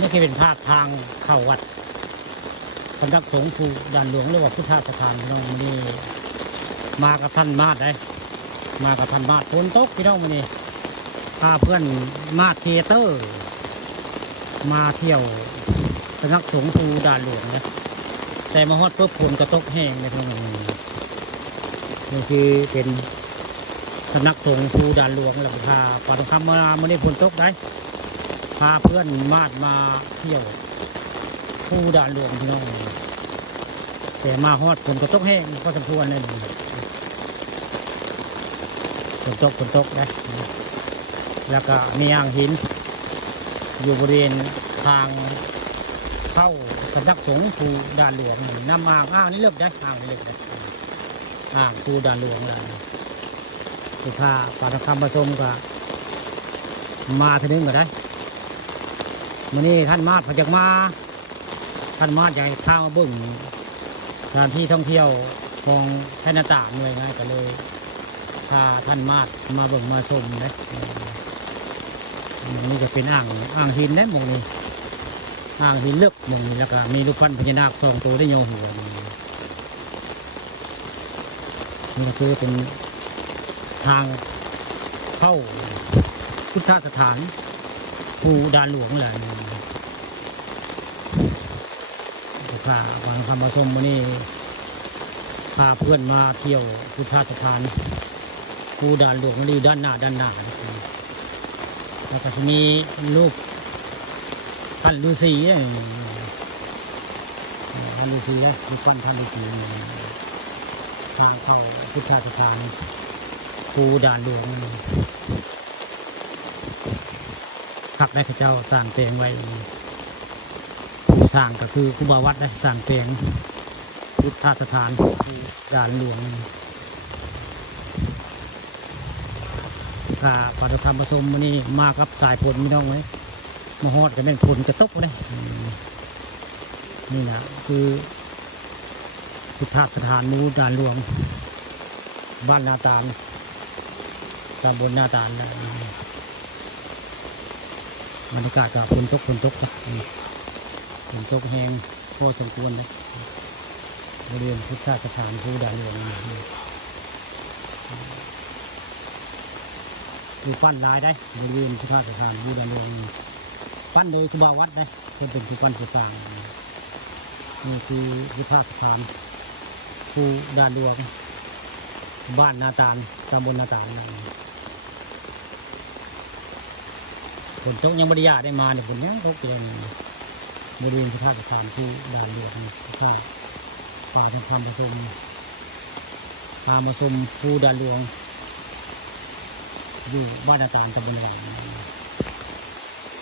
นี่คือเป็นภาพทางเข้าวัดสำนักสงฆ์ภูด่านหลวงหรือว่าพุทธสถานพี่น้องมื้อนี้มากับท่านมาดได้มากับท่านมาดฝนตกพี่น้องมื้อนี้พาเพื่อนมาเทเตอร์ มาเที่ยวสำนักสงฆ์ภูด่านหลวงนะแต่มาฮอดปุ๊บฝนกระตกแห้งในพี่น้องนี่คือเป็นสำนักสงฆ์ภูด่านหลวงแล้วก็พาปาตองคำมาไม่ได้ฝนตกได้พาเพื่อนมาเที่ยวภูด่านหลวงพี่น้องแต่มาฮอดฝนกระตกแห้งพอสมควรเลยฝนตกได้แล้วก็มีอ่างหินอยู่บริเวณทางเข้าสำนักสงฆ์ภูด่านหลวงน้ำอ่างนี่เลือกได้อ่างนี่เลือกได้อ่างภูด่านหลวงนะคือพาปาตองคำผสมกับมาทีนึงก็ได้มื่อนี้ท่านมาดพอจากมาท่านมาดอยากข้าวมาบึ่งสถานที่ท่องเที่ยวของแคนาดาหน่วยงานก็เลยพาท่านมาดมาเบิ่งมาชมนะนี่จะเป็นอ่างหินนะหมองนี้อ่างหินเลือกหมองนี้แล้วก็มีรูปปั้นพญานาคทรงตัวได้โยหัวนี่ก็คือเป็นทางเข้าพุทธสถานภูด่านหลวงแหละพาวางคำผสมวันนี้พาเพื่อนมาเที่ยวพุทธสถานภูด่านหลวงมันอยู่ด้านหน้าแล้วก็จะมีรูปท่านฤาษีท่านฤาษีนะรูปปั้นท่านฤาษีทางเข้าพุทธสถานภูด่านหลวงพักได้พระเจ้าสร้างเพลงไว้ผู้สร้างก็คือครูบาวัดได้สร้างเพลงพุทธสถานด่านหลวงถ้าปฏิธรรมผสมวันนี้มากับสายฝนไม่ต้องไว้มาฮอดกันเป็นฝนกระตกเลยนี่นะคือพุทธสถานมูด่านหลวงบ้านนาตาลตำบลนาตาลนะบรรยากาศกับฝนตกฝนตกแห้งพอสมควรเลยบริเวณพุทธสถานภูด่านหลวงคือปั้นลายได้บริเวณพุทธสถานภูด่านหลวงปั้นโดยครูบาวัดได้เพื่อเป็นผู้ปั้นผู้สร้างนี่คือพุทธสถานภูด่านหลวงบ้านนาตาลตำบลนาตาลฝนตกยังบริยาได้มาเนี่ยฝนยังตกเดือนบริเวณพุทธสถานที่ด่านหลวงข้าป่าทำความผสมพามาชมภูด่านหลวงอยู่บ้านนาตาลตำบลนาตาล